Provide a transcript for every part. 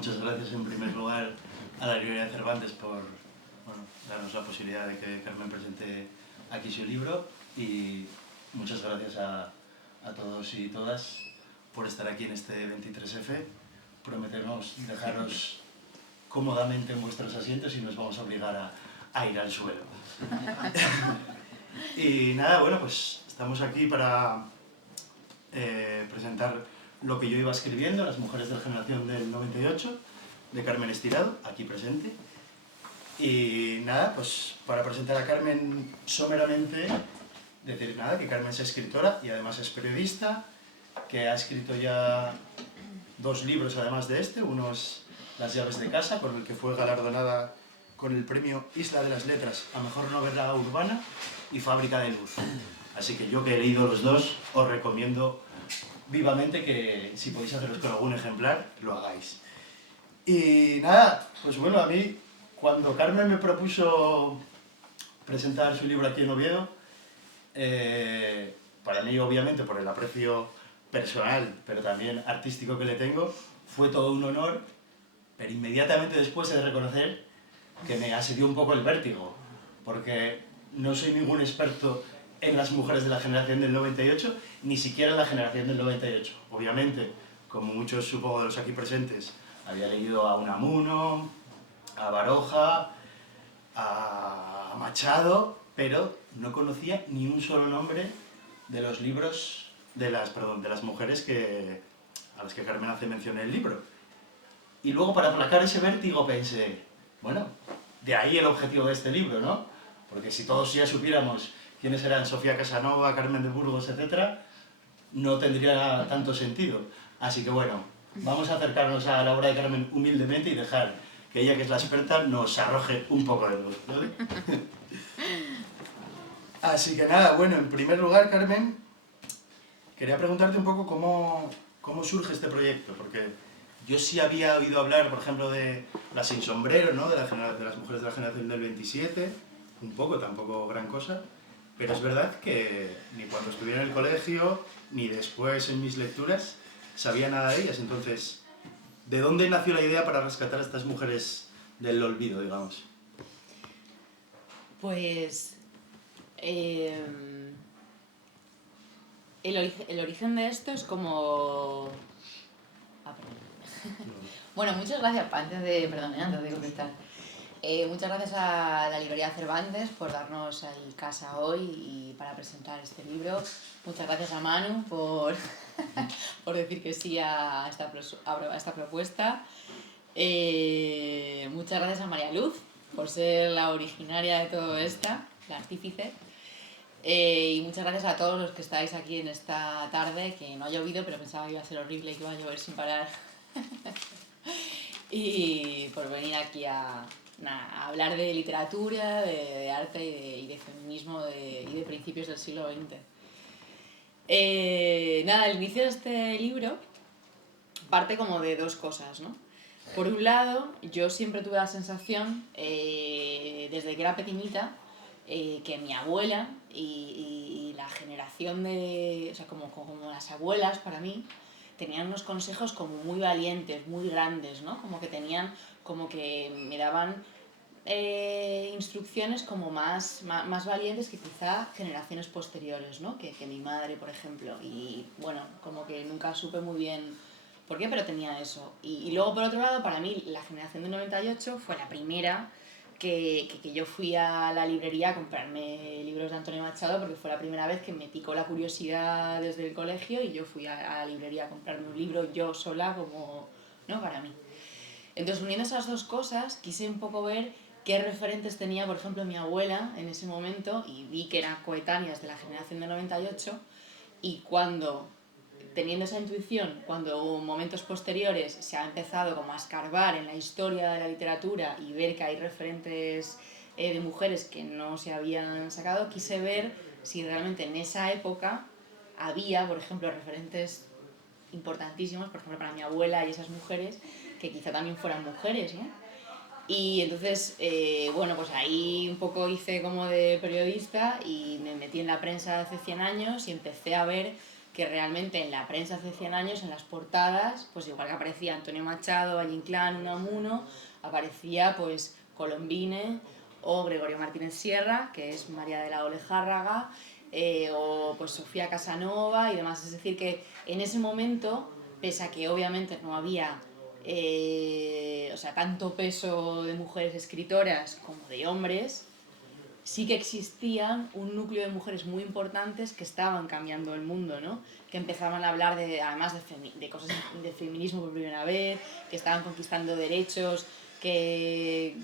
muchas gracias en primer lugar a la librería Cervantes por darnos la posibilidad de que Carmen presente aquí su libro y muchas gracias a todos y todas por estar aquí en este 23F. Prometemos dejaros cómodamente en vuestros asientos y nos vamos a obligar a ir al suelo. Y nada, bueno, pues estamos aquí para presentar lo que yo iba escribiendo, Las mujeres de la generación del 98, de Carmen Estirado, aquí presente. Y nada, pues para presentar a Carmen someramente, decir nada, que Carmen es escritora y además es periodista, que ha escrito ya 2 libros además de este, uno es Las llaves de casa, con el que fue galardonada con el premio Isla de las Letras a Mejor Novela Urbana, y Fábrica de Luz. Así que yo, que he leído los 2, os recomiendo vivamente que si podéis haceros con algún ejemplar, lo hagáis. Y nada, pues bueno, a mí, cuando Carmen me propuso presentar su libro aquí en Oviedo, para mí, obviamente, por el aprecio personal, pero también artístico que le tengo, fue todo un honor, pero inmediatamente después he de reconocer que me asedió un poco el vértigo, porque no soy ningún experto en las mujeres de la generación del 98, ni siquiera en la generación del 98. Obviamente, como muchos supongo de los aquí presentes, había leído a Unamuno, a Baroja, a Machado, pero no conocía ni un solo nombre de los libros de las mujeres a las que Carmen hace mención en el libro. Y luego, para aplacar ese vértigo, pensé, bueno, de ahí el objetivo de este libro, ¿no? Porque si todos ya supiéramos quiénes eran Sofía Casanova, Carmen de Burgos, etc., no tendría tanto sentido. Así que bueno, vamos a acercarnos a la obra de Carmen humildemente y dejar que ella, que es la experta, nos arroje un poco de luz, ¿vale? Así que nada, bueno, en primer lugar, Carmen, quería preguntarte un poco cómo surge este proyecto, porque yo sí había oído hablar, por ejemplo, de Las sin sombrero, ¿no? De las mujeres de la generación del 27, un poco, tampoco gran cosa, pero es verdad que ni cuando estuve en el colegio, ni después en mis lecturas, sabía nada de ellas. Entonces, ¿de dónde nació la idea para rescatar a estas mujeres del olvido, digamos? Pues el origen de esto es como... Bueno, muchas gracias, antes de contestar. Muchas gracias a la librería Cervantes por darnos ahí casa hoy y para presentar este libro. Muchas gracias a Manu por decir que sí a esta propuesta. Muchas gracias a María Luz por ser la originaria de todo esto, la artífice. Y muchas gracias a todos los que estáis aquí en esta tarde, que no ha llovido, pero pensaba que iba a ser horrible y que iba a llover sin parar. Y por venir aquí a hablar de literatura, de arte y de feminismo y de principios del siglo XX. El inicio de este libro parte como de 2 cosas, ¿no? Por un lado, yo siempre tuve la sensación, desde que era pequeñita, que mi abuela y la generación de... O sea, como las abuelas para mí, tenían unos consejos como muy valientes, muy grandes, ¿no? Como que me daban instrucciones como más valientes que quizá generaciones posteriores, ¿no? Que mi madre, por ejemplo. Y bueno, como que nunca supe muy bien por qué, pero tenía eso. Y luego, por otro lado, para mí la generación del 98 fue la primera que yo fui a la librería a comprarme libros de Antonio Machado, porque fue la primera vez que me picó la curiosidad desde el colegio y yo fui a la librería a comprarme un libro yo sola, como, ¿no? Para mí. Entonces, uniendo esas 2 cosas, quise un poco ver qué referentes tenía, por ejemplo, mi abuela en ese momento, y vi que eran coetáneas de la generación del 98, y teniendo esa intuición, cuando en momentos posteriores se ha empezado como a escarbar en la historia de la literatura y ver que hay referentes de mujeres que no se habían sacado, quise ver si realmente en esa época había, por ejemplo, referentes importantísimos, por ejemplo, para mi abuela y esas mujeres, que quizá también fueran mujeres, ¿no? Y entonces, bueno, pues ahí un poco hice como de periodista y me metí en la prensa hace 100 años y empecé a ver que realmente en la prensa hace 100 años, en las portadas, pues igual que aparecía Antonio Machado, Valle Inclán, Unamuno, aparecía pues Colombine o Gregorio Martínez Sierra, que es María de la Olejárraga, o pues Sofía Casanova y demás. Es decir, que en ese momento, pese a que obviamente no había o sea, tanto peso de mujeres escritoras como de hombres, sí que existían un núcleo de mujeres muy importantes que estaban cambiando el mundo, ¿no? Que empezaban a hablar además de cosas de feminismo por primera vez, que estaban conquistando derechos, que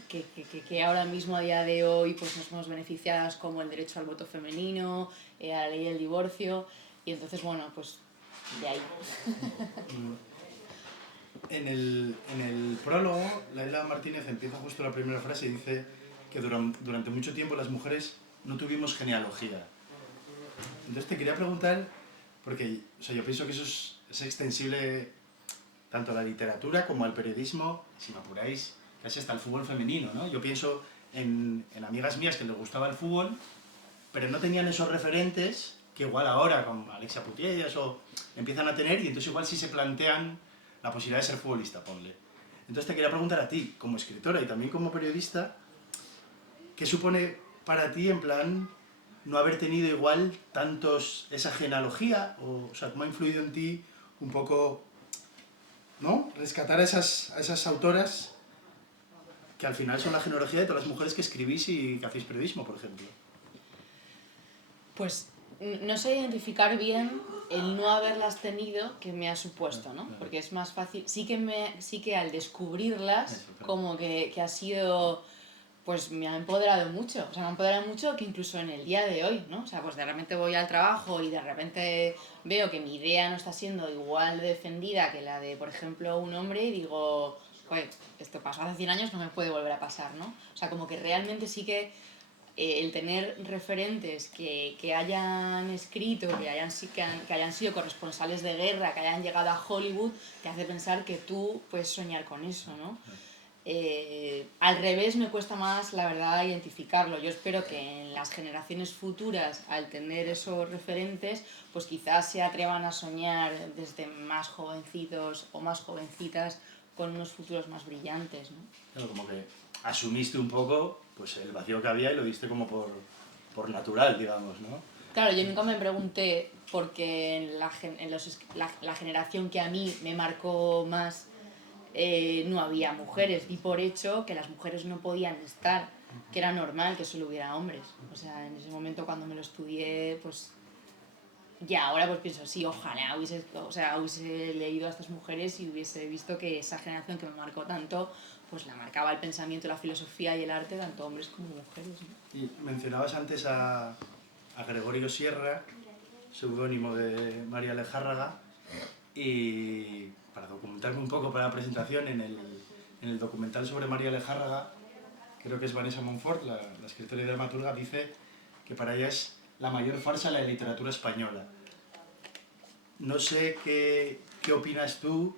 ahora mismo a día de hoy pues nos vemos beneficiadas, como el derecho al voto femenino, a la ley del divorcio, y entonces bueno, pues de ahí. En el prólogo, Laila Martínez empieza justo la primera frase y dice que durante mucho tiempo las mujeres no tuvimos genealogía. Entonces te quería preguntar, porque o sea, yo pienso que eso es extensible tanto a la literatura como al periodismo, si me apuráis, casi hasta el fútbol femenino, ¿no? Yo pienso en amigas mías que les gustaba el fútbol, pero no tenían esos referentes que igual ahora, con Alexia Putellas, o empiezan a tener, y entonces igual sí se plantean la posibilidad de ser futbolista, ponle. Entonces te quería preguntar a ti, como escritora y también como periodista, ¿qué supone para ti, en plan, no haber tenido igual esa genealogía? O sea, ¿cómo ha influido en ti un poco, ¿no? Rescatar a esas autoras que al final son la genealogía de todas las mujeres que escribís y que hacéis periodismo, por ejemplo? Pues no sé identificar bien el no haberlas tenido que me ha supuesto, ¿no? Porque es más fácil, sí que al descubrirlas, como que ha sido, pues me ha empoderado mucho, o sea, me ha empoderado mucho que incluso en el día de hoy, ¿no? O sea, pues de repente voy al trabajo y de repente veo que mi idea no está siendo igual defendida que la de, por ejemplo, un hombre y digo, joder, esto pasó hace 100 años, no me puede volver a pasar, ¿no? O sea, como que realmente sí que el tener referentes que hayan escrito, que hayan sido corresponsales de guerra, que hayan llegado a Hollywood, te hace pensar que tú puedes soñar con eso, ¿no? Al revés me cuesta más, la verdad, identificarlo. Yo espero que en las generaciones futuras, al tener esos referentes, pues quizás se atrevan a soñar desde más jovencitos o más jovencitas con unos futuros más brillantes, ¿no? Claro, como que asumiste un poco pues, el vacío que había y lo diste como por natural, digamos, ¿no? Claro, yo nunca me pregunté, porque en la generación que a mí me marcó más no había mujeres. Di por hecho que las mujeres no podían estar, que era normal que solo hubiera hombres. O sea, en ese momento cuando me lo estudié, pues ya ahora pues pienso, sí, ojalá hubiese leído a estas mujeres y hubiese visto que esa generación que me marcó tanto, pues la marcaba el pensamiento, la filosofía y el arte, tanto hombres como mujeres, ¿no? Y mencionabas antes a Gregorio Sierra, seudónimo de María Lejárraga, y para documentarme un poco para la presentación, en el documental sobre María Lejárraga, creo que es Vanessa Monfort, la escritora y dramaturga, dice que para ella es la mayor farsa de la literatura española. No sé qué opinas tú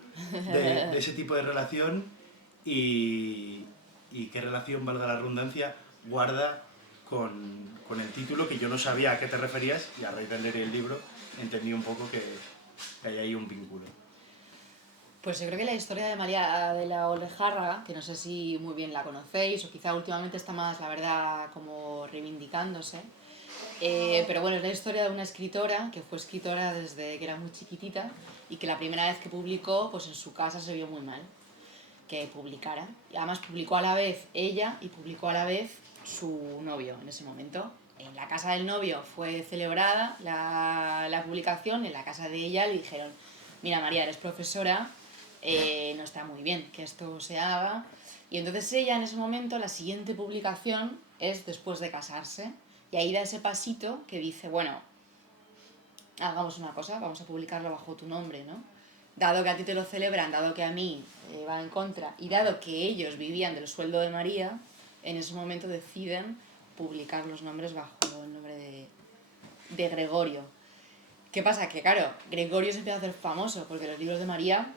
de ese tipo de relación y qué relación, valga la redundancia, guarda con el título, que yo no sabía a qué te referías, y a raíz de leer el libro entendí un poco que hay ahí un vínculo. Pues yo creo que la historia de María de la Olejárraga, que no sé si muy bien la conocéis, o quizá últimamente está más, la verdad, como reivindicándose, pero bueno, es la historia de una escritora que fue escritora desde que era muy chiquitita y que la primera vez que publicó, pues en su casa se vio muy mal que publicara. Y además publicó a la vez ella y publicó a la vez su novio en ese momento. En la casa del novio fue celebrada la publicación, en la casa de ella le dijeron, mira María, eres profesora, no está muy bien que esto se haga. Y entonces ella en ese momento, la siguiente publicación es después de casarse, y ahí da ese pasito que dice, bueno, hagamos una cosa, vamos a publicarlo bajo tu nombre, ¿no? Dado que a ti te lo celebran, dado que a mí va en contra, y dado que ellos vivían del sueldo de María, en ese momento deciden publicar los nombres bajo el nombre de Gregorio. ¿Qué pasa? Que claro, Gregorio se empieza a hacer famoso porque los libros de María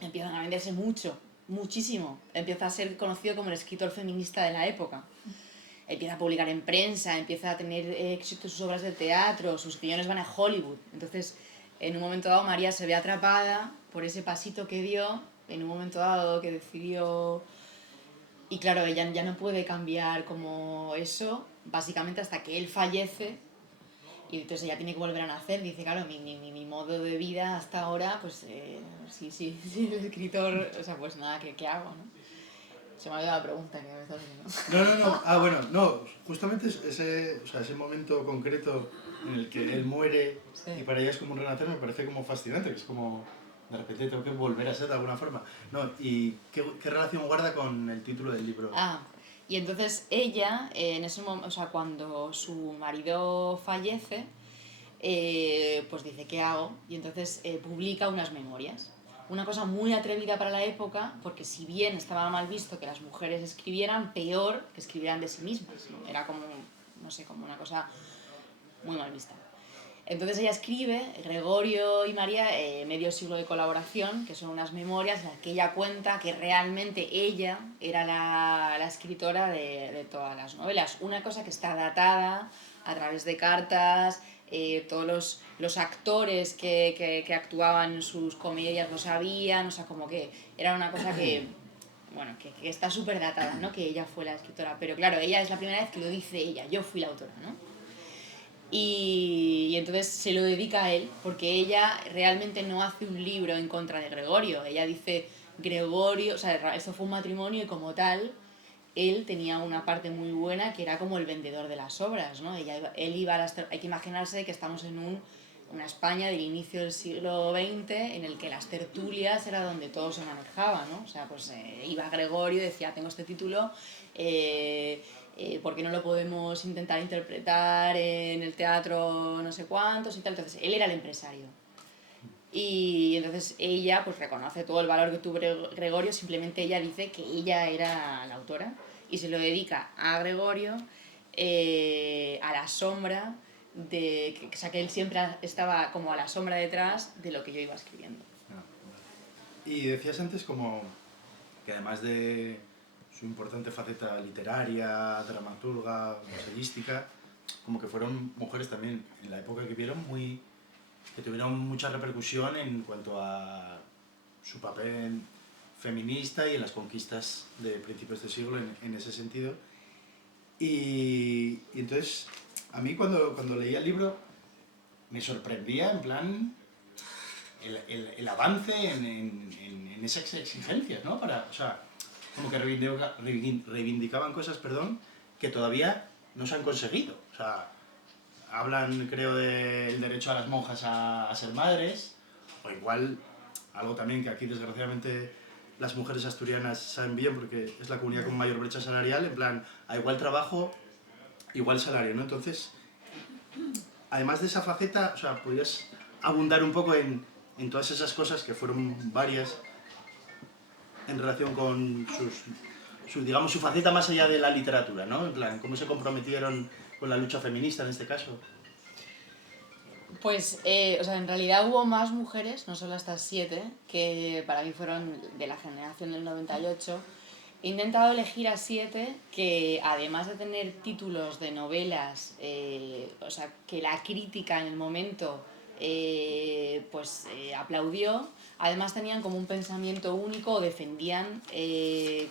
empiezan a venderse mucho, muchísimo. Empieza a ser conocido como el escritor feminista de la época. Empieza a publicar en prensa, empieza a tener éxito sus obras de teatro, sus guiones van a Hollywood. Entonces en un momento dado María se ve atrapada por ese pasito que dio, en un momento dado que decidió... Y claro, ella ya no puede cambiar como eso, básicamente hasta que él fallece, y entonces ella tiene que volver a nacer. Dice, claro, mi modo de vida hasta ahora, pues sí, el escritor, o sea, pues nada, ¿qué hago, no? Se me ha olvidado la pregunta que me estás haciendo. No. Ah, bueno, no. Justamente ese, o sea, ese momento concreto en el que él muere Sí. y para ella es como un renacer me parece como fascinante, que es como, de repente tengo que volver a ser de alguna forma. No, ¿y qué relación guarda con el título del libro? Y entonces ella, en ese momento, o sea, cuando su marido fallece, pues dice, ¿qué hago? Y entonces publica unas memorias. Una cosa muy atrevida para la época, porque si bien estaba mal visto que las mujeres escribieran, peor que escribieran de sí mismas, ¿no? Era como, no sé, como una cosa muy mal vista. Entonces ella escribe Gregorio y María, medio siglo de colaboración, que son unas memorias en las que ella cuenta que realmente ella era la escritora de todas las novelas. Una cosa que está datada a través de cartas, todos los actores que actuaban en sus comedias lo sabían, o sea, como que era una cosa que, bueno, que está súper datada, ¿no? Que ella fue la escritora. Pero claro, ella es la primera vez que lo dice ella, yo fui la autora, ¿no? Y entonces se lo dedica a él, porque ella realmente no hace un libro en contra de Gregorio. Ella dice, Gregorio, o sea, esto fue un matrimonio y como tal, él tenía una parte muy buena que era como el vendedor de las obras, ¿no? Él iba a hay que imaginarse que estamos en una España del inicio del siglo XX en el que las tertulias era donde todo se manejaba, ¿no? O sea, pues iba Gregorio y decía, tengo este título, ¿por qué no lo podemos intentar interpretar en el teatro no sé cuántos y tal? Entonces, él era el empresario. Y entonces ella pues reconoce todo el valor que tuvo Gregorio, simplemente ella dice que ella era la autora y se lo dedica a Gregorio, a la sombra o sea, que él siempre estaba como a la sombra detrás de lo que yo iba escribiendo. Y decías antes como que además de su importante faceta literaria, dramaturga, ensayística, como que fueron mujeres también en la época que vieron que tuvieron mucha repercusión en cuanto a su papel feminista y en las conquistas de principios de siglo en ese sentido. Y entonces, a mí cuando leía el libro me sorprendía en plan el avance en esas exigencias, ¿no? O sea, como que reivindicaban cosas, perdón, que todavía no se han conseguido. O sea, hablan, creo, del derecho a las monjas a ser madres, o igual, algo también que aquí desgraciadamente las mujeres asturianas saben bien porque es la comunidad con mayor brecha salarial, en plan, a igual trabajo, igual salario, ¿no? Entonces, además de esa faceta, o sea, podrías abundar un poco en todas esas cosas que fueron varias en relación con digamos, su faceta más allá de la literatura, ¿no? En plan, cómo se comprometieron con la lucha feminista en este caso. Pues, o sea, en realidad hubo más mujeres, no solo estas 7, que para mí fueron de la generación del 98. He intentado elegir a 7 que, además de tener títulos de novelas, o sea, que la crítica en el momento aplaudió, además tenían como un pensamiento único o defendían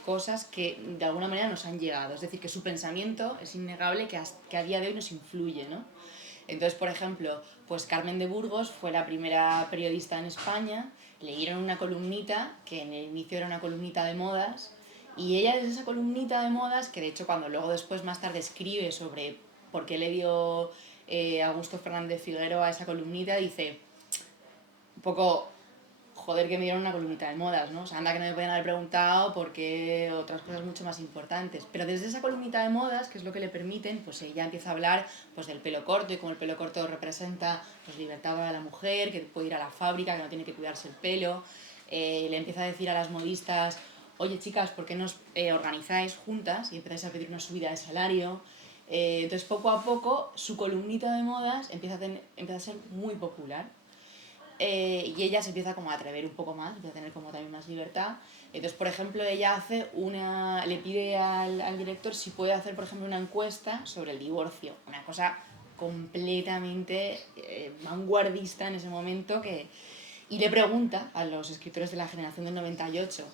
cosas que de alguna manera nos han llegado. Es decir, que su pensamiento es innegable que a día de hoy nos influye, ¿no? Entonces, por ejemplo, pues Carmen de Burgos fue la primera periodista en España, leyeron una columnita, que en el inicio era una columnita de modas, y ella desde esa columnita de modas, que de hecho cuando luego después más tarde escribe sobre por qué le dio Augusto Fernández Figueroa a esa columnita, dice un poco, joder que me dieron una columnita de modas, ¿no? O sea, anda que no me podían haber preguntado por qué otras cosas mucho más importantes. Pero desde esa columnita de modas, que es lo que le permiten, pues ella empieza a hablar pues del pelo corto y cómo el pelo corto representa pues libertad para la mujer, que puede ir a la fábrica, que no tiene que cuidarse el pelo. Le empieza a decir a las modistas, oye chicas, ¿por qué no os organizáis juntas y empezáis a pedir una subida de salario? Entonces poco a poco su columnita de modas empieza a ser muy popular. Y ella se empieza como a atrever un poco más, empieza a tener como también más libertad. Entonces, por ejemplo, ella le pide al director si puede hacer, por ejemplo, una encuesta sobre el divorcio. Una cosa completamente vanguardista en ese momento y le pregunta a los escritores de la generación del 98,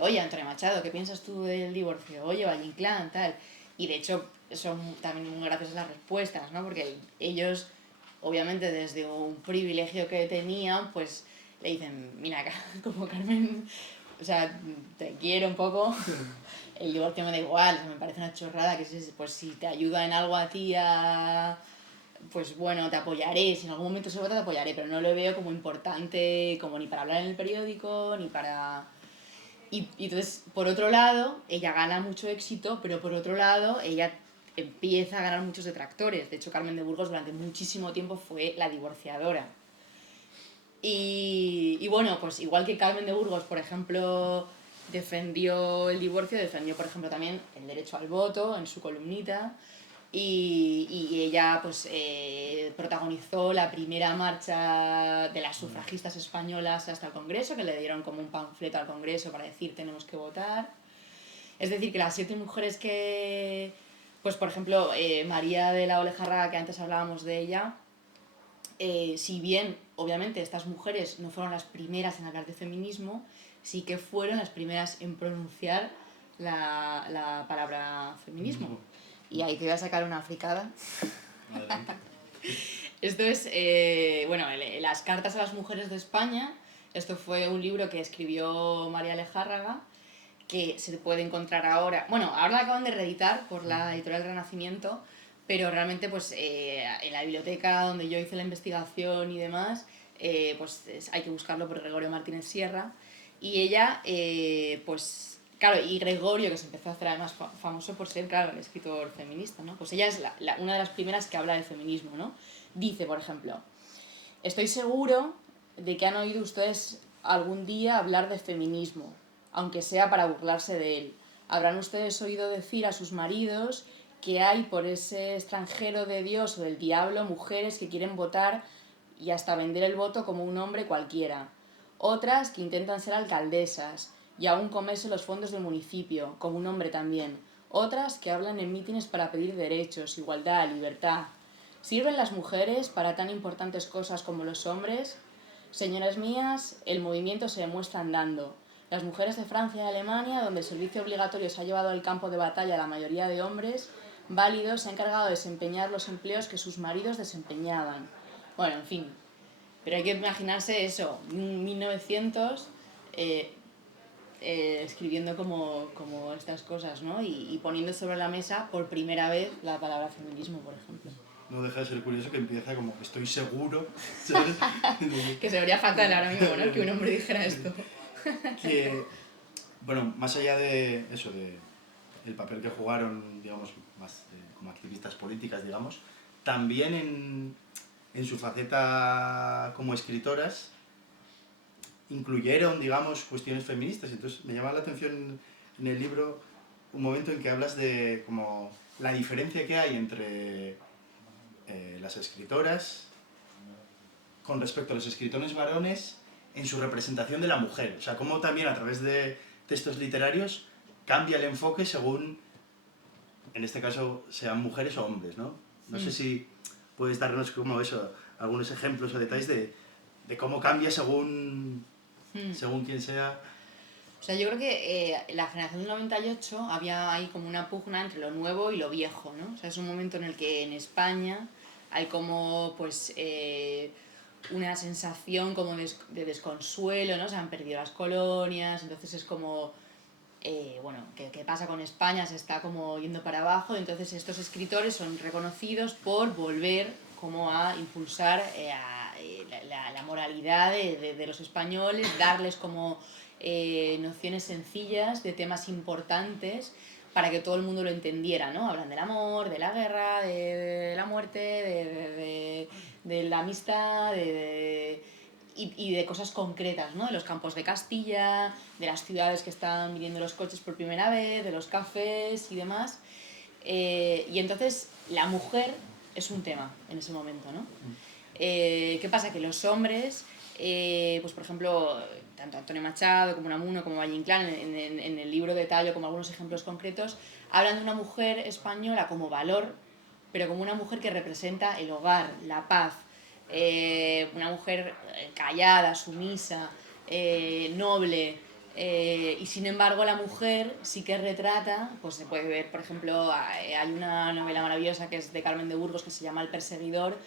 oye, Antonio Machado, ¿qué piensas tú del divorcio? Oye, Valle Inclán, tal. Y de hecho son también muy graciosas las respuestas, ¿no? Porque ellos, obviamente desde un privilegio que tenían, pues le dicen, mira, como Carmen, o sea, te quiero un poco, el divorcio me da igual, o sea, me parece una chorrada, que pues si te ayuda en algo a ti pues bueno, te apoyaré, si en algún momento se vota te apoyaré, pero no lo veo como importante, como ni para hablar en el periódico, ni para... Y entonces, por otro lado, ella gana mucho éxito, pero por otro lado, ella empieza a ganar muchos detractores. De hecho, Carmen de Burgos durante muchísimo tiempo fue la divorciadora. Y bueno, pues igual que Carmen de Burgos, por ejemplo, defendió el divorcio, defendió, por ejemplo, también el derecho al voto en su columnita. Y ella pues protagonizó la primera marcha de las sufragistas españolas hasta el Congreso, que le dieron como un panfleto al Congreso para decir tenemos que votar. Es decir, que las 7 mujeres que, pues por ejemplo, María de la Olejarra, que antes hablábamos de ella, si bien obviamente estas mujeres no fueron las primeras en hablar de feminismo, sí que fueron las primeras en pronunciar la palabra feminismo. Y ahí te voy a sacar una fricada. Adelante. Esto es, bueno, las cartas a las mujeres de España. Esto fue un libro que escribió María Lejárraga, que se puede encontrar ahora. Bueno, ahora la acaban de reeditar por la editorial Renacimiento, pero realmente pues en la biblioteca donde yo hice la investigación y demás, pues hay que buscarlo por Gregorio Martínez Sierra. Y ella, pues claro, y Gregorio, que se empezó a hacer además famoso por ser, claro, el escritor feminista, ¿no? Pues ella es una de las primeras que habla del feminismo, ¿no? Dice, por ejemplo, estoy seguro de que han oído ustedes algún día hablar de feminismo, aunque sea para burlarse de él. Habrán ustedes oído decir a sus maridos que hay por ese extranjero de Dios o del diablo mujeres que quieren votar y hasta vender el voto como un hombre cualquiera. Otras que intentan ser alcaldesas y aún comerse los fondos del municipio, como un hombre también. Otras que hablan en mítines para pedir derechos, igualdad, libertad. ¿Sirven las mujeres para tan importantes cosas como los hombres? Señoras mías, el movimiento se demuestra andando. Las mujeres de Francia y Alemania, donde el servicio obligatorio se ha llevado al campo de batalla a la mayoría de hombres válidos, se han encargado de desempeñar los empleos que sus maridos desempeñaban. Bueno, en fin. Pero hay que imaginarse eso, 1900, escribiendo como estas cosas, ¿no? Y poniendo sobre la mesa por primera vez la palabra feminismo, por ejemplo. No deja de ser curioso que empieza como estoy seguro, ¿sabes? Que se vería fatal ahora mismo, ¿no? Que un hombre dijera esto. Que, bueno, más allá de eso, de el papel que jugaron, digamos, más como activistas políticas, digamos, también en su faceta como escritoras incluyeron, digamos, cuestiones feministas. Entonces me llama la atención en el libro un momento en que hablas de como la diferencia que hay entre las escritoras con respecto a los escritores varones en su representación de la mujer. O sea, cómo también a través de textos literarios cambia el enfoque según, en este caso, sean mujeres o hombres, ¿no? No sé si puedes darnos como eso, algunos ejemplos o detalles de cómo cambia según quién sea. O sea, yo creo que la generación del 98 había ahí como una pugna entre lo nuevo y lo viejo, ¿no? O sea, es un momento en el que en España hay como, pues, una sensación como de desconsuelo, ¿no? Se han perdido las colonias, entonces es como, bueno, ¿qué pasa con España? Se está como yendo para abajo, entonces estos escritores son reconocidos por volver como a impulsar la moralidad de los españoles, darles como nociones sencillas de temas importantes para que todo el mundo lo entendiera, ¿no? Hablan del amor, de la guerra, de la muerte, de la amistad, y de cosas concretas, ¿no? De los campos de Castilla, de las ciudades que están viniendo los coches por primera vez, de los cafés y demás. Y entonces la mujer es un tema en ese momento, ¿no? ¿Qué pasa? Que los hombres, pues por ejemplo, tanto Antonio Machado como Unamuno como Valle Inclán, en el libro detallo como algunos ejemplos concretos, hablan de una mujer española como valor, pero como una mujer que representa el hogar, la paz, una mujer callada, sumisa, noble, y sin embargo la mujer sí que retrata, pues se puede ver, por ejemplo, hay una novela maravillosa que es de Carmen de Burgos que se llama El perseguidor,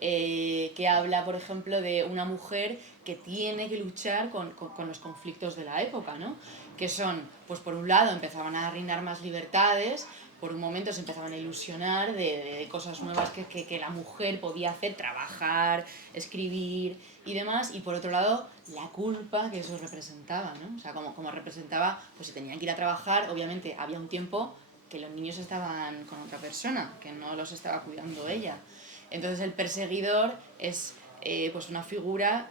que habla, por ejemplo, de una mujer que tiene que luchar con los conflictos de la época, ¿no? Que son, pues por un lado empezaban a reinar más libertades, por un momento se empezaban a ilusionar de cosas nuevas que la mujer podía hacer, trabajar, escribir y demás, y por otro lado la culpa que eso representaba, ¿no? O sea, como representaba, pues si tenían que ir a trabajar, obviamente había un tiempo que los niños estaban con otra persona, que no los estaba cuidando ella. Entonces el perseguidor es pues una figura,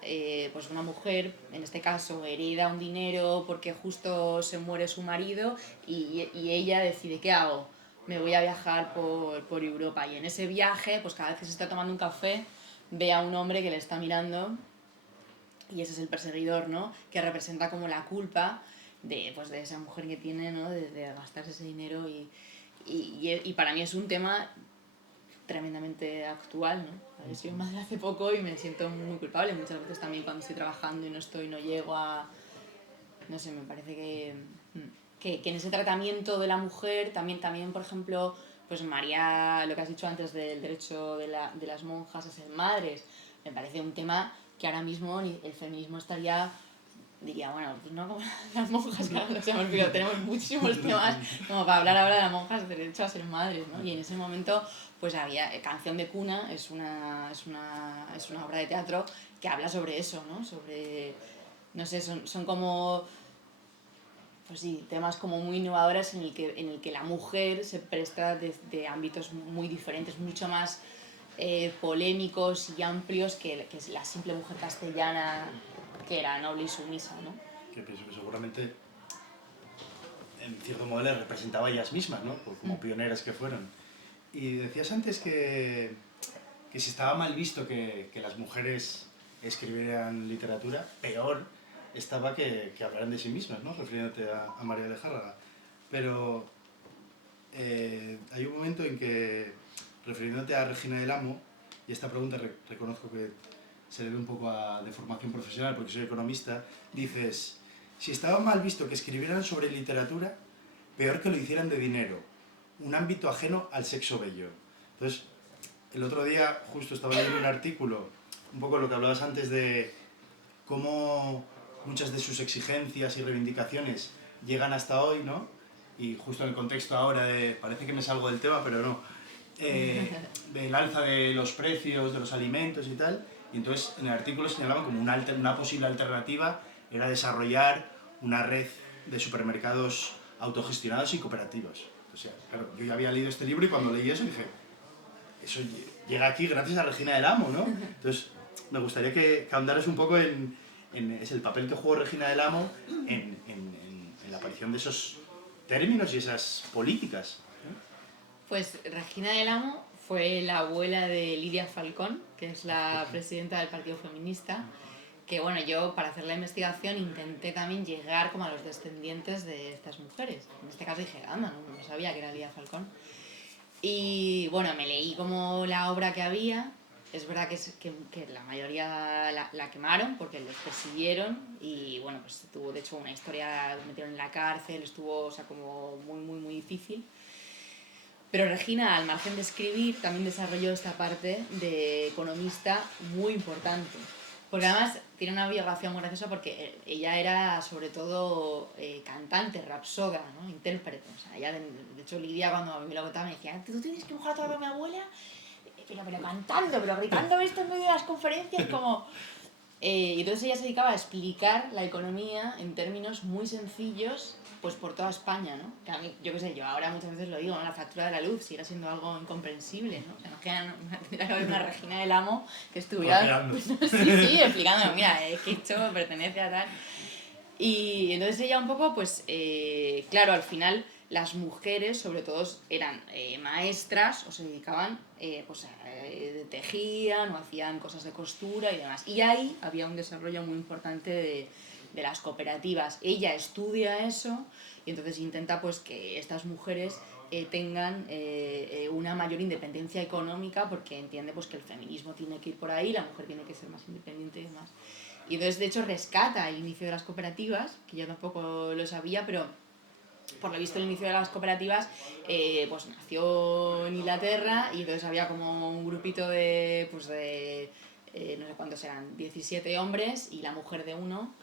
pues una mujer, en este caso hereda un dinero porque justo se muere su marido y ella decide, ¿qué hago? Me voy a viajar por Europa, y en ese viaje, pues cada vez que se está tomando un café, ve a un hombre que le está mirando, y ese es el perseguidor, ¿no? Que representa como la culpa pues de esa mujer que tiene, ¿no? De gastarse ese dinero, y para mí es un tema tremendamente actual, ¿no? A ver, soy madre hace poco y me siento muy culpable muchas veces también cuando estoy trabajando y no llego a... No sé, me parece que en ese tratamiento de la mujer también por ejemplo, pues María, lo que has dicho antes del derecho de las monjas a ser madres, me parece un tema que ahora mismo el feminismo estaría, diría, bueno, pues no como las monjas, que ahora se me olvidó, tenemos muchísimos temas como para hablar ahora de las monjas, de derecho a ser madres, ¿no? Y en ese momento pues había Canción de cuna, es una obra de teatro que habla sobre eso, ¿no? Sobre, no sé, son como, pues sí, temas como muy innovadores en el que la mujer se presta de ámbitos muy diferentes, mucho más polémicos y amplios que la simple mujer castellana que era noble y sumisa, ¿no? Que pienso que seguramente en cierto modo les representaba a ellas mismas, ¿no? Como pioneras que fueron. Y decías antes que si estaba mal visto que las mujeres escribieran literatura, peor estaba que hablaran de sí mismas, ¿no? Refiriéndote a María de Járraga. Pero hay un momento en que, refiriéndote a Regina del Amo, y esta pregunta reconozco que se debe un poco de formación profesional porque soy economista, dices, si estaba mal visto que escribieran sobre literatura, peor que lo hicieran de dinero, un ámbito ajeno al sexo bello. Entonces, el otro día justo estaba leyendo un artículo, un poco lo que hablabas antes de cómo muchas de sus exigencias y reivindicaciones llegan hasta hoy, ¿no? Y justo en el contexto ahora de, parece que me salgo del tema, pero no, del alza de los precios de los alimentos y tal, y entonces en el artículo señalaban como una posible alternativa era desarrollar una red de supermercados autogestionados y cooperativos. O sea, claro, yo ya había leído este libro y cuando leí eso dije, eso llega aquí gracias a Regina del Amo, ¿no? Entonces, me gustaría que ahondaras un poco es el papel que jugó Regina del Amo en la aparición de esos términos y esas políticas. Pues Regina del Amo fue la abuela de Lidia Falcón, que es la presidenta del Partido Feminista, que bueno, yo para hacer la investigación intenté también llegar como a los descendientes de estas mujeres. En este caso dije, anda, no sabía que era Lidia Falcón. Y bueno, me leí como la obra que había. Es verdad que la mayoría la quemaron porque los persiguieron y bueno, pues tuvo de hecho una historia, lo metieron en la cárcel, estuvo, o sea, como muy difícil. Pero Regina, al margen de escribir, también desarrolló esta parte de economista muy importante. Porque además tiene una biografía muy graciosa porque ella era sobre todo cantante, rapsoda, ¿no? Intérprete. O sea, ella, de hecho, Lidia cuando me lo contaba me decía, tú tienes que dibujar toda mi abuela, pero cantando, pero gritando esto en medio de las conferencias como... y entonces ella se dedicaba a explicar la economía en términos muy sencillos, pues por toda España, ¿no? Que a mí, yo qué sé, yo ahora muchas veces lo digo, ¿no? La factura de la luz sigue siendo algo incomprensible, ¿no? O sea, nos queda tendría que haber una Regina del Amo que estuviera, pues, sí, explicándome, mira, que esto pertenece a tal. Y entonces ella un poco, pues, claro, al final las mujeres, sobre todo, eran maestras o se dedicaban, pues, tejían o hacían cosas de costura y demás. Y ahí había un desarrollo muy importante de las cooperativas. Ella estudia eso y entonces intenta, pues, que estas mujeres tengan una mayor independencia económica, porque entiende pues que el feminismo tiene que ir por ahí, la mujer tiene que ser más independiente y demás. Y entonces de hecho rescata el inicio de las cooperativas, que yo tampoco lo sabía, pero por lo visto el inicio de las cooperativas pues nació en Inglaterra, y entonces había como un grupito de, pues de no sé cuántos eran, 17 hombres y la mujer de uno,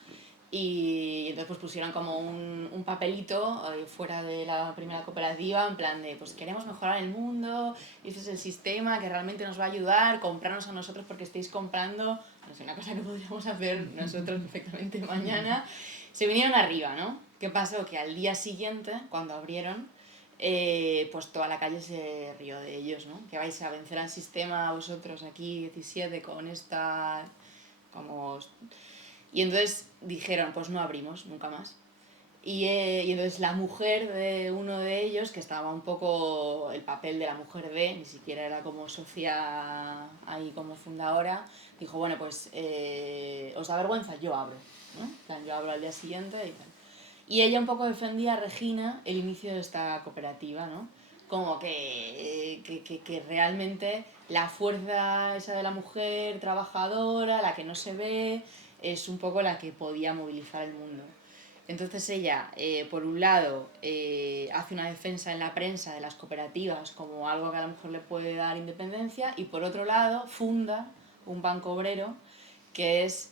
y entonces pues pusieron como un papelito fuera de la primera cooperativa en plan de pues queremos mejorar el mundo y este es el sistema que realmente nos va a ayudar, comprarnos a nosotros porque estáis comprando, no sé, una cosa que podríamos hacer nosotros perfectamente mañana. Se vinieron arriba, ¿no? ¿Qué pasó? Que al día siguiente, cuando abrieron, pues toda la calle se rió de ellos, ¿no? Que vais a vencer al sistema vosotros aquí 17 con esta como. Y entonces dijeron, pues no abrimos nunca más. Y entonces la mujer de uno de ellos, que estaba un poco el papel de la mujer de, ni siquiera era como socia ahí como fundadora, dijo, bueno, pues os da vergüenza, yo abro, ¿no? En plan, yo abro al día siguiente y tal. Y ella un poco defendía a Regina el inicio de esta cooperativa, ¿no? Como que realmente la fuerza esa de la mujer trabajadora, la que no se ve, es un poco la que podía movilizar el mundo. Entonces ella, por un lado, hace una defensa en la prensa de las cooperativas como algo que a la mujer le puede dar independencia, y por otro lado funda un banco obrero que es,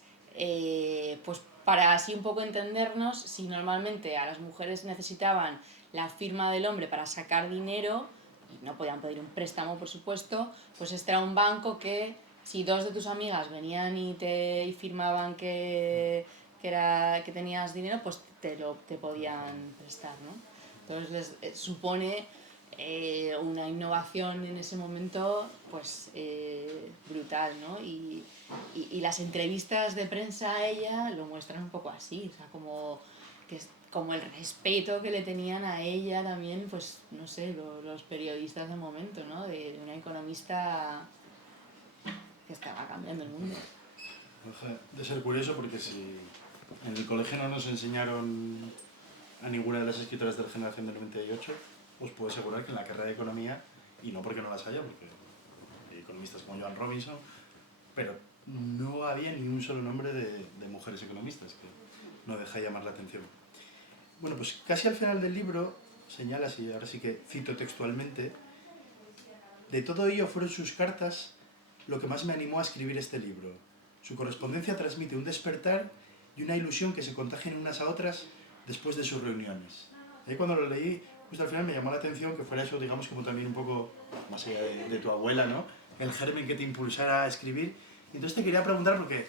pues para así un poco entendernos, si normalmente a las mujeres necesitaban la firma del hombre para sacar dinero, y no podían pedir un préstamo por supuesto, pues este era un banco que si dos de tus amigas venían y firmaban que tenías dinero, pues te podían prestar, ¿no? Entonces les supone una innovación en ese momento pues brutal, ¿no? Y las entrevistas de prensa a ella lo muestran un poco así, o sea, como el respeto que le tenían a ella también, pues no sé, los periodistas del momento, ¿no? De una economista que estaba cambiando el mundo. Deja de ser curioso porque si en el colegio no nos enseñaron a ninguna de las escritoras de la generación del 98, os puedo asegurar que en la carrera de economía, y no porque no las haya, porque hay economistas como Joan Robinson, pero no había ni un solo nombre de mujeres economistas, que no deja de llamar la atención. Bueno, pues casi al final del libro señalas, y ahora sí que cito textualmente, de todo ello fueron sus cartas lo que más me animó a escribir este libro. Su correspondencia transmite un despertar y una ilusión que se contagian unas a otras después de sus reuniones. Ahí cuando lo leí, justo al final me llamó la atención que fuera eso, digamos, como también un poco, más allá de tu abuela, ¿no? El germen que te impulsara a escribir. Y entonces te quería preguntar, porque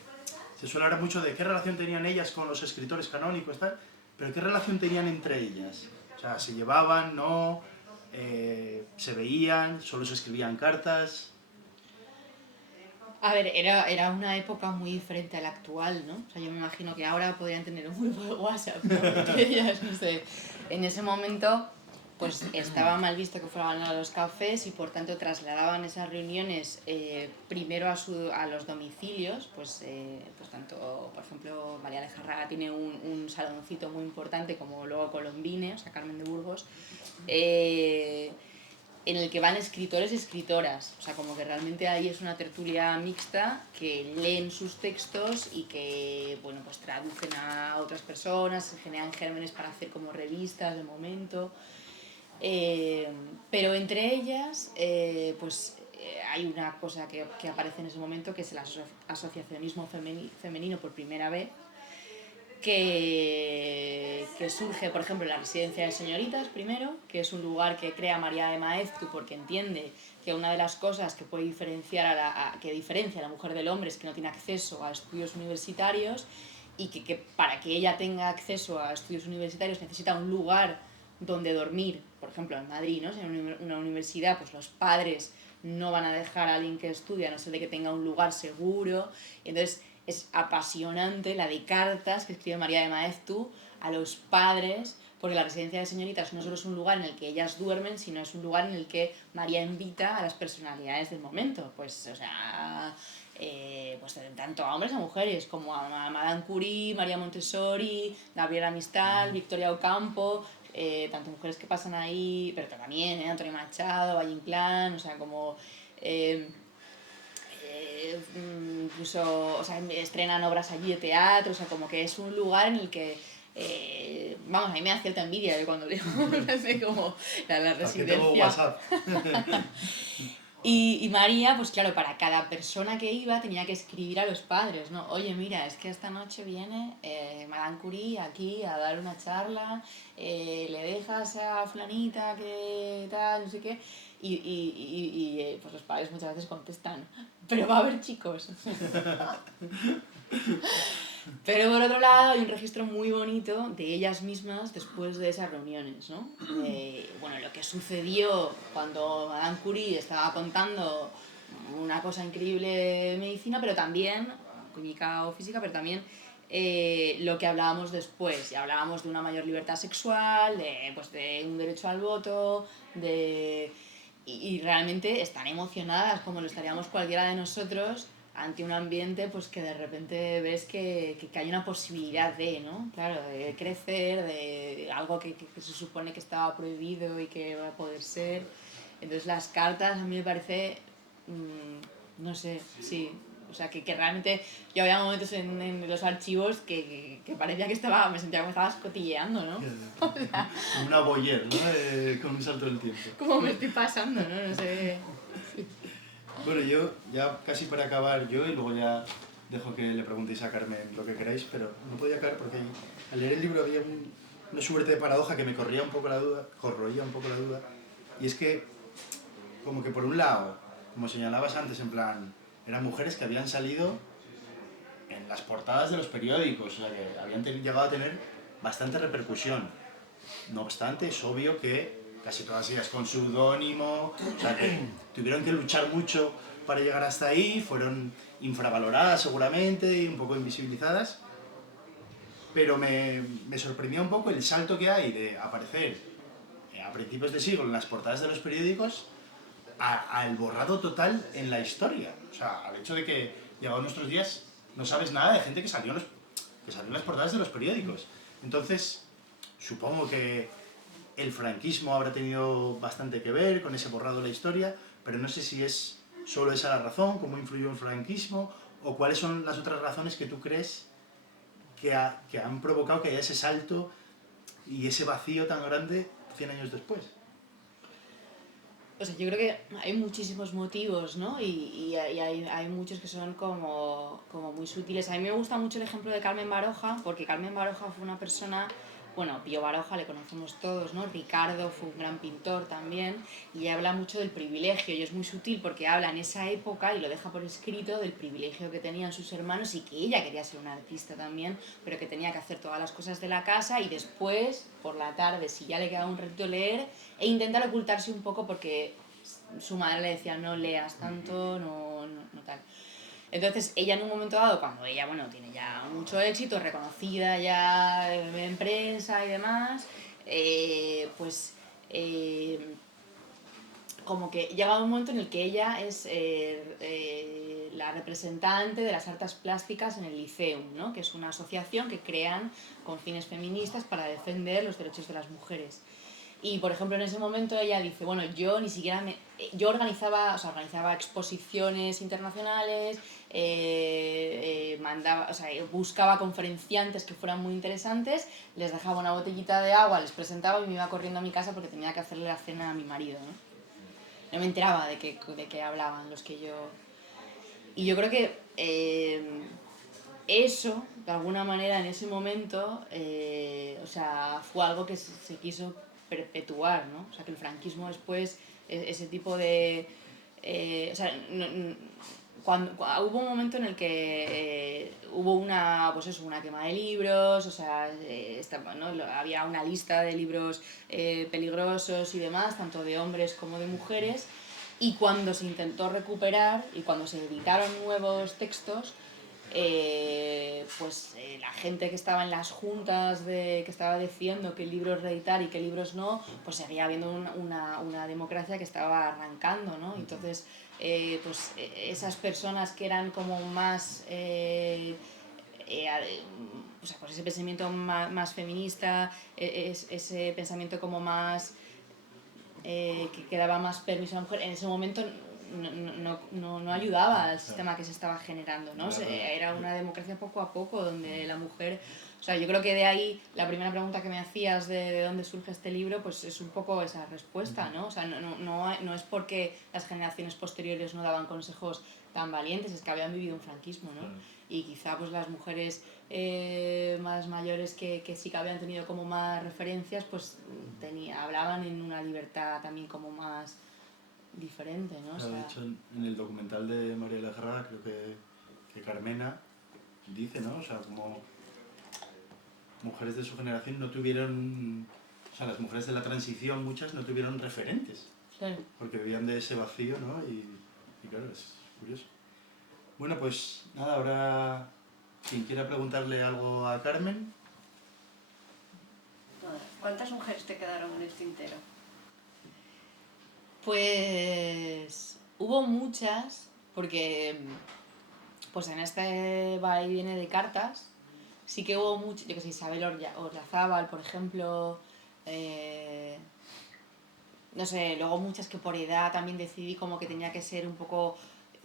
se suele hablar mucho de qué relación tenían ellas con los escritores canónicos, tal, pero qué relación tenían entre ellas. O sea, ¿se llevaban, no? ¿Se veían? ¿Solo se escribían cartas? A ver, era una época muy diferente a la actual, ¿no? O sea, yo me imagino que ahora podrían tener un grupo de WhatsApp, ¿no? Entre ellas, no sé. En ese momento, pues estaba mal visto que fueran a los cafés, y por tanto trasladaban esas reuniones primero a los domicilios, pues tanto, por ejemplo, María Alejandra tiene un saloncito muy importante, como luego Colombine, o sea, Carmen de Burgos, en el que van escritores y escritoras, o sea, como que realmente ahí es una tertulia mixta que leen sus textos y que, bueno, pues traducen a otras personas, se generan gérmenes para hacer como revistas de momento, pero entre ellas, hay una cosa que aparece en ese momento, que es el asociacionismo femenino por primera vez, que surge, por ejemplo, en la residencia de señoritas primero, que es un lugar que crea María de Maeztu porque entiende que una de las cosas que puede que diferencia a la mujer del hombre es que no tiene acceso a estudios universitarios, y que para que ella tenga acceso a estudios universitarios necesita un lugar donde dormir. Por ejemplo, en Madrid, ¿no? Si en una universidad, pues los padres no van a dejar a alguien que estudia a no ser de que tenga un lugar seguro. Y entonces es apasionante la de cartas que escribe María de Maeztu a los padres, porque la residencia de señoritas no solo es un lugar en el que ellas duermen, sino es un lugar en el que María invita a las personalidades del momento, pues, o sea, pues tanto a hombres a mujeres, como a Madame Curie, María Montessori, Gabriela Mistral, Victoria Ocampo, tanto mujeres que pasan ahí, pero también Antonio Machado, Valle Inclán, o sea, como... incluso, o sea, estrenan obras allí de teatro, o sea, como que es un lugar en el que vamos, a mí me da cierta envidia de cuando leo, no sé, como la residencia. Tengo WhatsApp. Y María, pues claro, para cada persona que iba tenía que escribir a los padres, ¿no? Oye, mira, es que esta noche viene Madame Curie aquí a dar una charla, le dejas a fulanita que tal, no sé qué, pues los padres muchas veces contestan, pero va a haber chicos. Pero por otro lado hay un registro muy bonito de ellas mismas después de esas reuniones, ¿no? Bueno, lo que sucedió cuando Madame Curie estaba contando una cosa increíble de medicina, pero también, química o física, pero también lo que hablábamos después. Y hablábamos de una mayor libertad sexual, pues de un derecho al voto, y realmente están emocionadas como lo estaríamos cualquiera de nosotros ante un ambiente pues que de repente ves que hay una posibilidad de, ¿no? Claro, de crecer, de algo que se supone que estaba prohibido y que va a poder ser. Entonces las cartas a mí me parece, no sé, sí, o sea, que realmente yo había momentos en los archivos que parecía que me sentía como estabas cotilleando, ¿no? O sea, como una boyer, ¿no? Con un salto del tiempo. Como me estoy pasando, ¿no? No sé. Bueno, yo ya casi para acabar yo y luego ya dejo que le preguntéis a Carmen lo que queráis, pero no podía acabar porque al leer el libro había una suerte de paradoja que me corroía un poco la duda, y es que como que por un lado, como señalabas antes, en plan, eran mujeres que habían salido en las portadas de los periódicos, o sea que habían llegado a tener bastante repercusión. No obstante, es obvio que casi todas ellas con seudónimo, o sea que tuvieron que luchar mucho para llegar hasta ahí, fueron infravaloradas seguramente y un poco invisibilizadas, pero me sorprendió un poco el salto que hay de aparecer a principios de siglo en las portadas de los periódicos al borrado total en la historia. O sea, al hecho de que llegado a nuestros días no sabes nada de gente que salió en las portadas de los periódicos. Entonces, supongo que el franquismo habrá tenido bastante que ver con ese borrado de la historia, pero no sé si es solo esa la razón, cómo influyó el franquismo, o cuáles son las otras razones que tú crees que han provocado que haya ese salto y ese vacío tan grande 100 años después. O sea, yo creo que hay muchísimos motivos, ¿no? Y hay muchos que son como muy sutiles. A mí me gusta mucho el ejemplo de Carmen Baroja, porque Carmen Baroja fue una persona, bueno, Pío Baroja le conocemos todos, ¿no? Ricardo fue un gran pintor también, y habla mucho del privilegio, y es muy sutil porque habla en esa época, y lo deja por escrito, del privilegio que tenían sus hermanos y que ella quería ser una artista también, pero que tenía que hacer todas las cosas de la casa y después, por la tarde, si ya le quedaba un ratito leer, e intentar ocultarse un poco porque su madre le decía no leas tanto, no tal. Entonces ella en un momento dado, cuando ella, bueno, tiene ya mucho éxito, reconocida ya en prensa y demás, pues como que llega un momento en el que ella es la representante de las artes plásticas en el Liceum, ¿no? Que es una asociación que crean con fines feministas para defender los derechos de las mujeres. Y por ejemplo en ese momento ella dice, bueno, yo ni siquiera yo organizaba exposiciones internacionales, buscaba conferenciantes que fueran muy interesantes, les dejaba una botellita de agua, les presentaba y me iba corriendo a mi casa porque tenía que hacerle la cena a mi marido, ¿no? No me enteraba de qué hablaban los que yo... Y yo creo que eso, de alguna manera, en ese momento, fue algo que se quiso perpetuar, ¿no? O sea, que el franquismo después, ese tipo de... hubo un momento en el que hubo una quema de libros, o sea, ¿no? Había una lista de libros peligrosos y demás, tanto de hombres como de mujeres, y cuando se intentó recuperar y cuando se editaron nuevos textos, la gente que estaba en las juntas que estaba diciendo qué libros reeditar y qué libros no, pues seguía habiendo una democracia que estaba arrancando, ¿no? Entonces, esas personas que eran como más o sea, pues ese pensamiento más feminista, ese pensamiento como más que daba más permiso a la mujer, en ese momento no ayudaba al sistema que se estaba generando, ¿no? Era una democracia poco a poco, donde la mujer... O sea, yo creo que de ahí, la primera pregunta que me hacías de dónde surge este libro, pues es un poco esa respuesta, ¿no? O sea, no es porque las generaciones posteriores no daban consejos tan valientes, es que habían vivido un franquismo, ¿no? Y quizá pues las mujeres más mayores que sí que habían tenido como más referencias, pues hablaban en una libertad también como más diferente, ¿no? Claro, de hecho, en el documental de María Lejarraga, creo que Carmena dice, ¿no? O sea, como mujeres de su generación no tuvieron... O sea, las mujeres de la transición, muchas no tuvieron referentes. Claro. Porque vivían de ese vacío, ¿no? Y claro, es curioso. Bueno, pues nada, ahora quien quiera preguntarle algo a Carmen. ¿Cuántas mujeres te quedaron en el tintero? Pues hubo muchas, porque pues en este va y viene de cartas, sí que hubo muchas, yo que sé, Isabel Orlazábal, por ejemplo, no sé, luego muchas que por edad también decidí como que tenía que ser un poco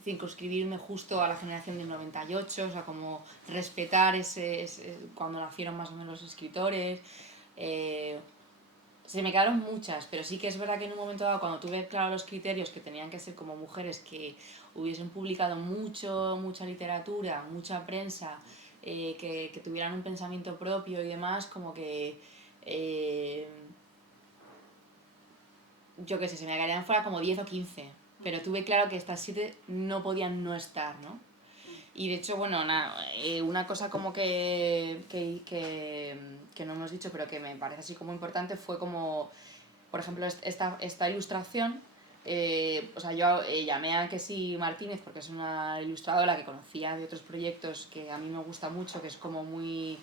circunscribirme justo a la generación del 98, o sea, como respetar cuando nacieron más o menos los escritores. Se me quedaron muchas, pero sí que es verdad que en un momento dado, cuando tuve claro los criterios que tenían que ser como mujeres que hubiesen publicado mucha literatura, mucha prensa, que tuvieran un pensamiento propio y demás, como que yo qué sé, se me quedarían fuera como 10 o 15, pero tuve claro que estas 7 no podían no estar, ¿no? Y de hecho, bueno, una cosa como que no hemos dicho, pero que me parece así como importante, fue como, por ejemplo, esta ilustración. O sea, yo llamé a Kessie Martínez porque es una ilustradora que conocía de otros proyectos que a mí me gusta mucho, que es como muy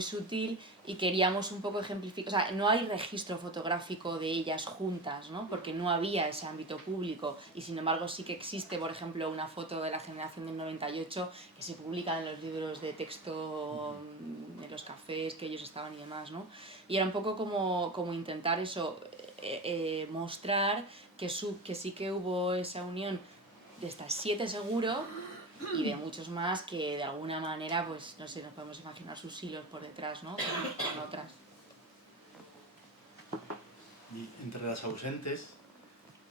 sutil, y queríamos un poco ejemplificar, o sea, no hay registro fotográfico de ellas juntas, ¿no? Porque no había ese ámbito público, y sin embargo sí que existe, por ejemplo, una foto de la generación del 98 que se publica en los libros de texto, en los cafés que ellos estaban y demás, ¿no? Y era un poco como intentar eso, mostrar que sí que hubo esa unión de estas 7 seguro, y de muchos más que de alguna manera, pues no sé, nos podemos imaginar sus hilos por detrás, ¿no? Con otras. Y entre las ausentes,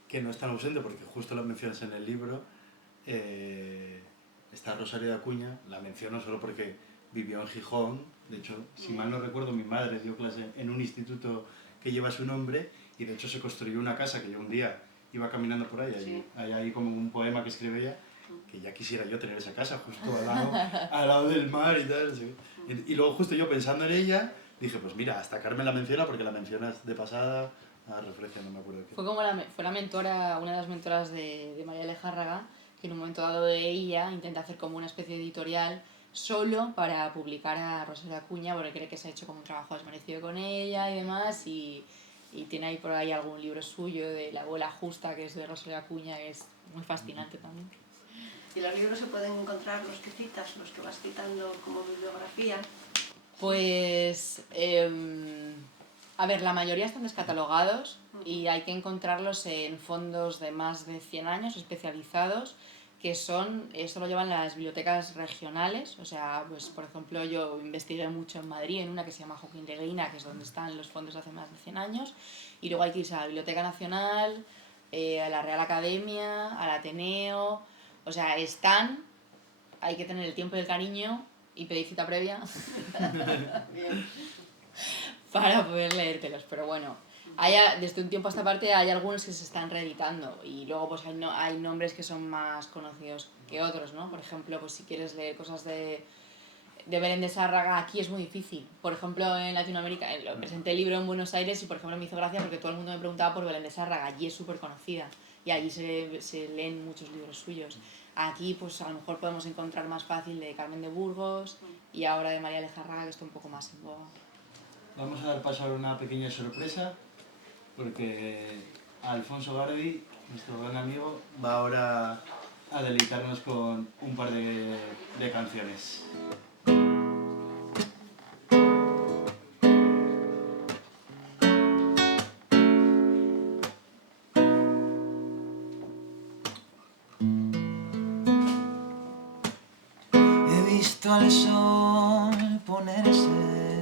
que no están ausentes porque justo las mencionas en el libro, está Rosario de Acuña, la menciono solo porque vivió en Gijón. De hecho, si mal no recuerdo, mi madre dio clase en un instituto que lleva su nombre, y de hecho se construyó una casa que yo un día iba caminando por ahí, Sí. hay ahí como un poema que escribe ella, que ya quisiera yo tener esa casa justo al lado del mar y tal. ¿Sí? Y luego justo yo pensando en ella, dije, pues mira, hasta Carmen la menciona porque la mencionas de pasada, a referencia, no me acuerdo qué. Fue la mentora, una de las mentoras de María Lejárraga, que en un momento dado de ella intenta hacer como una especie de editorial solo para publicar a Rosario Acuña, porque cree que se ha hecho como un trabajo desmerecido con ella y demás, y tiene ahí por ahí algún libro suyo de La abuela justa, que es de Rosario Acuña, que es muy fascinante también. ¿Y los libros se pueden encontrar, los que citas, los que vas citando como bibliografía? Pues, a ver, la mayoría están descatalogados y hay que encontrarlos en fondos de más de 100 años especializados, que esto lo llevan las bibliotecas regionales. O sea, pues por ejemplo, yo investigué mucho en Madrid, en una que se llama Joaquín Leguina, que es donde están los fondos de hace más de 100 años, y luego hay que irse a la Biblioteca Nacional, a la Real Academia, al Ateneo. O sea, hay que tener el tiempo y el cariño y pedir cita previa para poder leértelos, pero bueno, desde un tiempo a esta parte hay algunos que se están reeditando, y luego pues hay nombres que son más conocidos que otros, ¿no? Por ejemplo, pues si quieres leer cosas de Belén de Sárraga, aquí es muy difícil. Por ejemplo, en Latinoamérica, presenté el libro en Buenos Aires y por ejemplo me hizo gracia porque todo el mundo me preguntaba por Belén de Sárraga. Allí es súper conocida y allí se leen muchos libros suyos. Aquí pues a lo mejor podemos encontrar más fácil de Carmen de Burgos y ahora de María Lejárraga, que está un poco más en boga. Vamos a dar paso a una pequeña sorpresa, porque Alfonso Gardi, nuestro gran amigo, va ahora a deleitarnos con un par de canciones. visto al sol ponerse,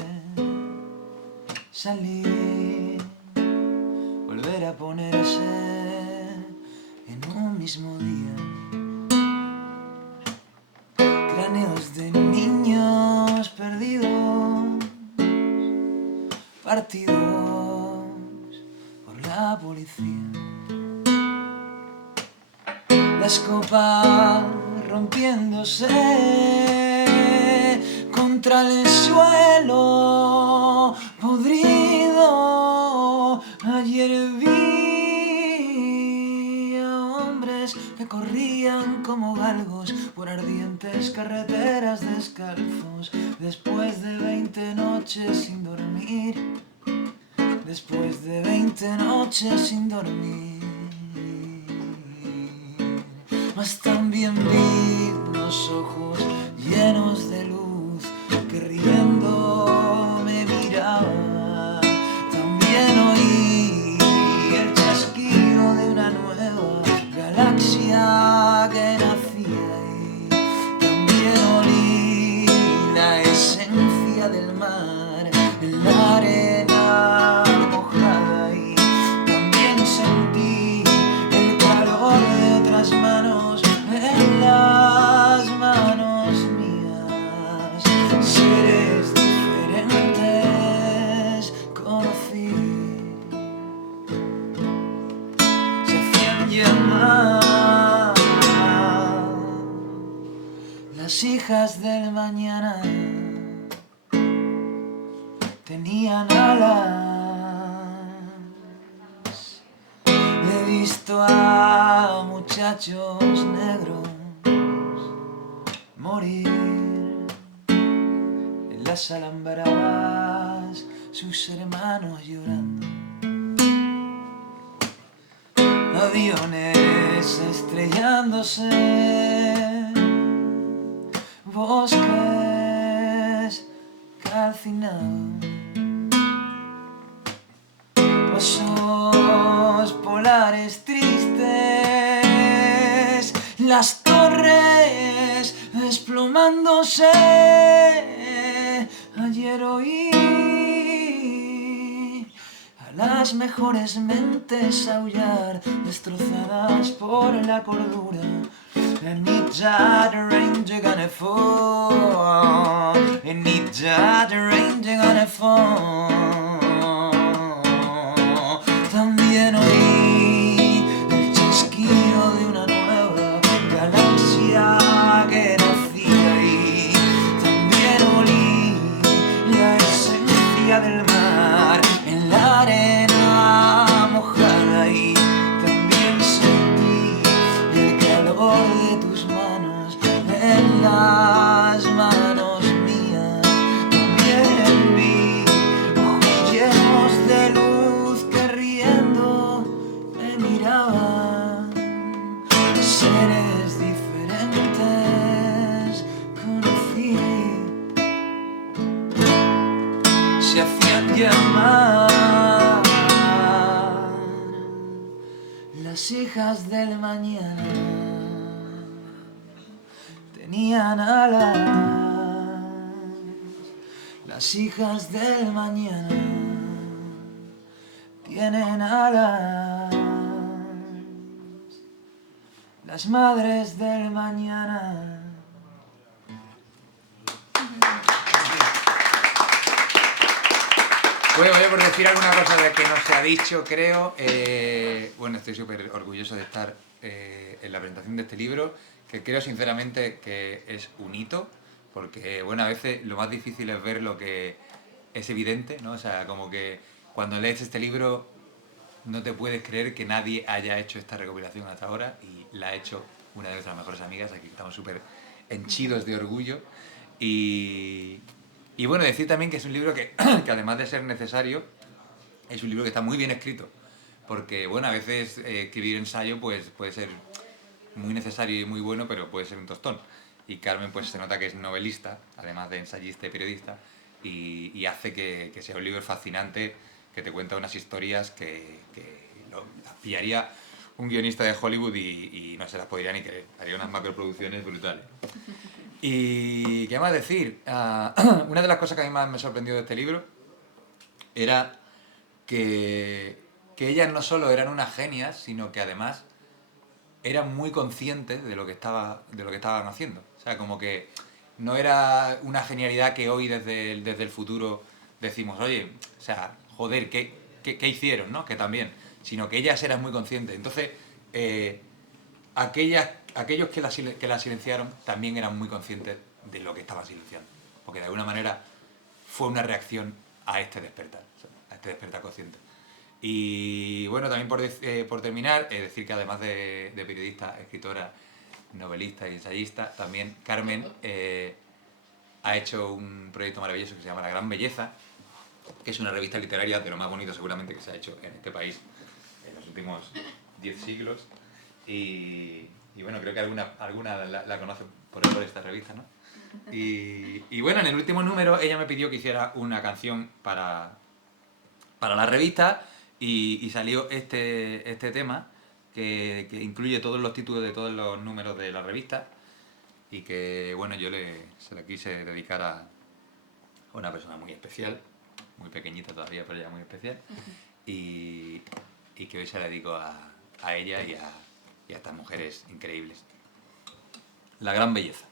salir, volver a ponerse en un mismo día. Cráneos de niños perdidos, partidos por la policía. Las copas rompiéndose contra el suelo podrido. Ayer vi a hombres que corrían como galgos por ardientes carreteras descalzos, después de 20 noches sin dormir, después de 20 noches sin dormir. Mas también vi unos ojos llenos de luz que riendo me miraban. También oí el chasquido de una nueva galaxia que nacía y también olí la esencia del mar en la arena mojada y también sentí el calor de otras manos en las manos mías. Seres diferentes conocí, se hacían llamar las hijas del mañana. Tenían alas. He visto a muchachos negros morir en las alambradas, sus hermanos llorando. Aviones estrellándose, bosques calcinados, osos polares tristes, las torres desplomándose. Ayer oí a las mejores mentes aullar, destrozadas por la cordura. And each other ranger gonna fall, and each other ranger gonna fall. También oí el chasquido de una nueva galaxia que nacía y también olí la esencia del mar en la arena mojada y también sentí el calor de tus manos en las manos mías. También vi ojos llenos de luz que riendo me miraban. Seres diferentes conocí, se hacían llamar las hijas del mañana. Tenían alas, las hijas del mañana tienen alas, las madres del mañana. Bueno, voy a por decir alguna cosa de que no se ha dicho, creo. Bueno, estoy súper orgulloso de estar en la presentación de este libro, que creo sinceramente que es un hito, porque bueno, a veces lo más difícil es ver lo que es evidente, ¿no? O sea, como que cuando lees este libro no te puedes creer que nadie haya hecho esta recopilación hasta ahora, y la ha hecho una de nuestras mejores amigas, aquí estamos súper henchidos de orgullo. Y bueno, decir también que es un libro que además de ser necesario, es un libro que está muy bien escrito, porque bueno, a veces escribir ensayo pues puede ser muy necesario y muy bueno, pero puede ser un tostón. Y Carmen pues se nota que es novelista, además de ensayista y periodista, y hace que sea un libro fascinante, que te cuenta unas historias que las pillaría un guionista de Hollywood y no se las podría ni creer. Haría unas macroproducciones brutales. Y qué más decir, una de las cosas que a mí más me sorprendió de este libro era que ellas no solo eran unas genias, sino que además eran muy conscientes de lo que estaban haciendo. O sea, como que no era una genialidad que hoy desde el futuro decimos, oye, o sea, joder, ¿qué hicieron, no? Que también, sino que ellas eran muy conscientes. Entonces, aquellos que la silenciaron también eran muy conscientes de lo que estaban silenciando. Porque de alguna manera fue una reacción a este despertar, o sea, a este despertar consciente. Y bueno, también por terminar, decir que además de periodista, escritora, novelista y ensayista, también Carmen ha hecho un proyecto maravilloso que se llama La Gran Belleza, que es una revista literaria de lo más bonito seguramente que se ha hecho en este país en los últimos 10 siglos. Y bueno, creo que alguna la conoce por esta revista, ¿no? Y bueno, en el último número ella me pidió que hiciera una canción para la revista y salió este tema que incluye todos los títulos de todos los números de la revista y que, bueno, yo se la quise dedicar a una persona muy especial, muy pequeñita todavía, pero ya muy especial, y que hoy se la dedico a ella y a estas mujeres increíbles. La Gran Belleza.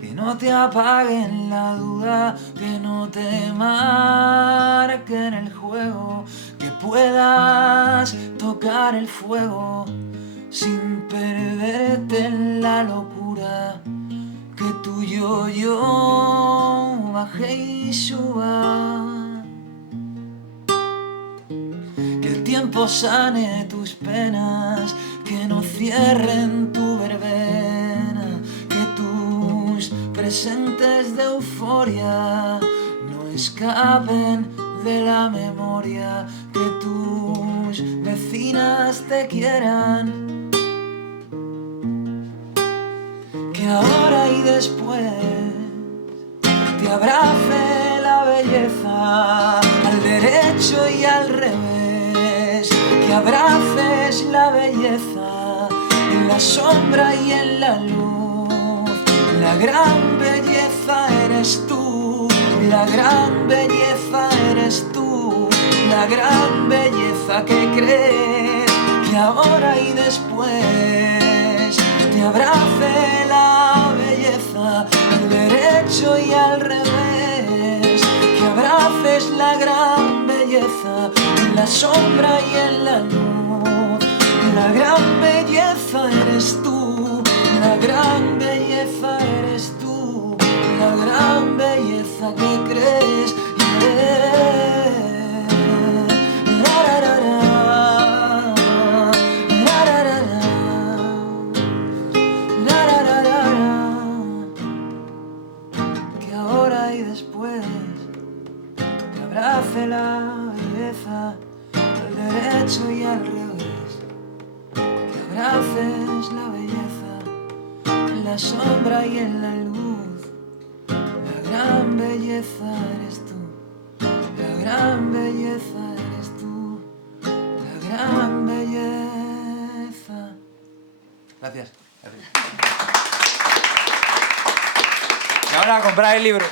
Que no te apaguen la duda, que no te marquen el juego, que puedas tocar el fuego sin perderte en la locura, que tu yo baje y suba, que el tiempo sane tus penas, que no cierren tu verbena, que tus presentes de euforia no escapen de la memoria, que tus vecinas te quieran, que ahora y después te abrace la belleza al derecho y al revés, que abraces la belleza en la sombra y en la luz. La gran belleza eres tú, la gran belleza eres tú, la gran belleza que crees que ahora y después te abrace la belleza al derecho y al revés, que abraces la gran belleza en la sombra y en la luz. La gran belleza eres tú, la gran belleza eres tú, la gran belleza que crees. Que ahora y después te abrace la belleza al derecho y al revés, que abraces la belleza en la sombra y en la luz. La gran belleza eres tú, la gran belleza eres tú, la gran belleza. Gracias. Y ahora a comprar el libro.